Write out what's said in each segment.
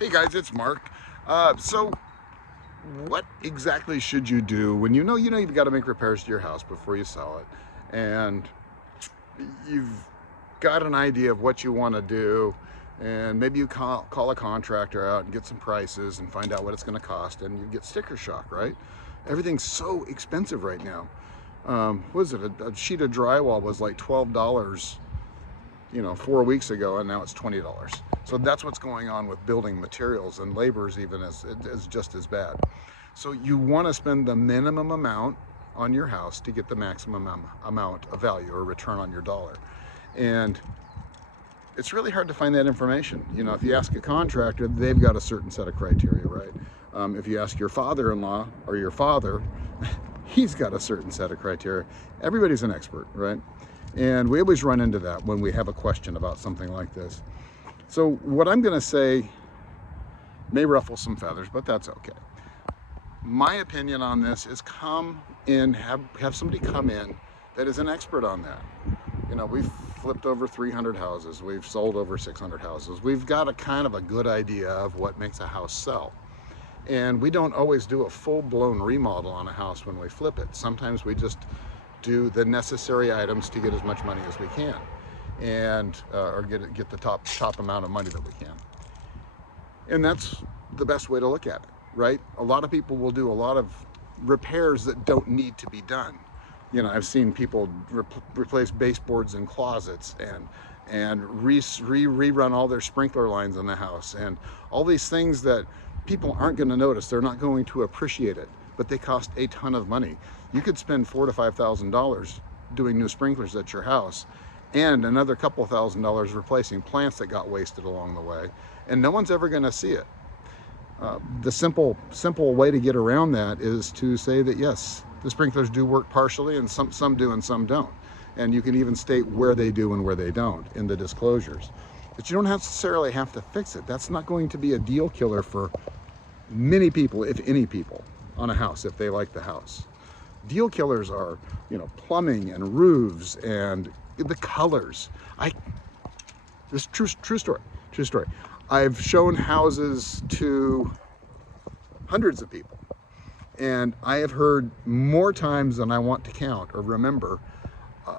Hey guys, it's Mark. So what exactly should you do when you know you've got to make repairs to your house before you sell it, and you've got an idea of what you want to do, and maybe you call a contractor out and get some prices and find out what it's going to cost, and you get sticker shock, right? Everything's so expensive right now. What is it? A sheet of drywall was like $12, 4 weeks ago, and now it's $20. So that's what's going on with building materials, and labor's even is just as bad. So you want to spend the minimum amount on your house to get the maximum amount of value or return on your dollar. And it's really hard to find that information. If you ask a contractor, they've got a certain set of criteria, right? If you ask your father-in-law or your father, he's got a certain set of criteria. Everybody's an expert, right? And we always run into that when we have a question about something like this. So what I'm going to say may ruffle some feathers, but that's okay. My opinion on this is come in, have somebody come in that is an expert on that. We've flipped over 300 houses. We've sold over 600 houses. We've got a kind of a good idea of what makes a house sell. And we don't always do a full-blown remodel on a house when we flip it. Sometimes we just do the necessary items to get as much money as we can, and or get the top amount of money that we can. And that's the best way to look at it, right? A lot of people will do a lot of repairs that don't need to be done. I've seen people replace baseboards in closets and rerun all their sprinkler lines in the house, and all these things that people aren't going to notice. They're not going to appreciate it, but they cost a ton of money. You could spend $4,000 to $5,000 doing new sprinklers at your house, and another couple $1,000 replacing plants that got wasted along the way, and no one's ever going to see it. The simple way to get around that is to say that yes, the sprinklers do work partially, and some do and some don't. And you can even state where they do and where they don't in the disclosures. But you don't necessarily have to fix it. That's not going to be a deal killer for many people, if any people, on a house, if they like the house. Deal killers are, plumbing and roofs and the colors. This true story. I've shown houses to hundreds of people, and I have heard more times than I want to count or remember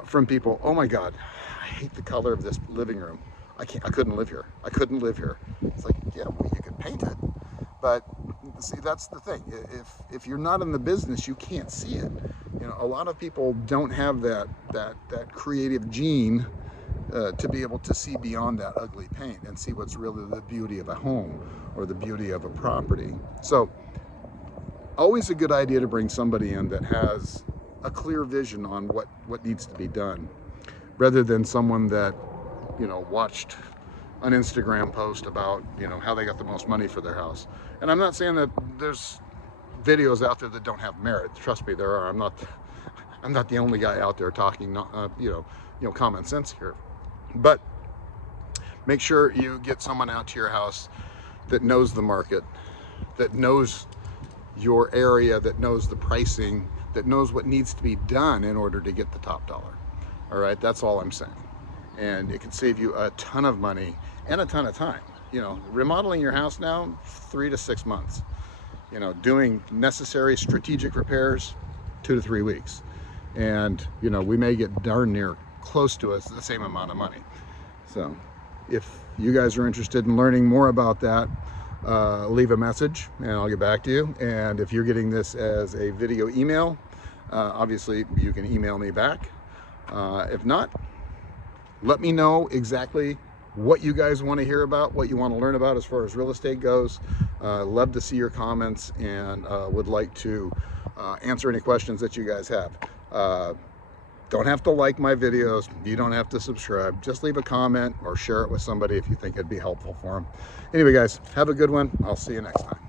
from people, "Oh my God, I hate the color of this living room. I couldn't live here. I couldn't live here." It's like, yeah, well, you could paint it, but see, that's the thing. If you're not in the business, you can't see it. A lot of people don't have that creative gene to be able to see beyond that ugly paint and see what's really the beauty of a home or the beauty of a property. So always a good idea to bring somebody in that has a clear vision on what needs to be done, rather than someone that watched an Instagram post about how they got the most money for their house. And I'm not saying that there's videos out there that don't have merit. Trust me, there are. I'm not the only guy out there talking common sense here. But make sure you get someone out to your house that knows the market, that knows your area, that knows the pricing, that knows what needs to be done in order to get the top dollar. All right, that's all I'm saying. And it can save you a ton of money and a ton of time. Remodeling your house now, 3 to 6 months. Doing necessary strategic repairs, 2 to 3 weeks. And, we may get darn near close to us the same amount of money. So if you guys are interested in learning more about that, leave a message and I'll get back to you. And if you're getting this as a video email, obviously you can email me back. If not, let me know exactly what you guys want to hear about, what you want to learn about as far as real estate goes. Love to see your comments, and would like to answer any questions that you guys have. Don't have to like my videos. You don't have to subscribe. Just leave a comment or share it with somebody if you think it'd be helpful for them. Anyway, guys, have a good one. I'll see you next time.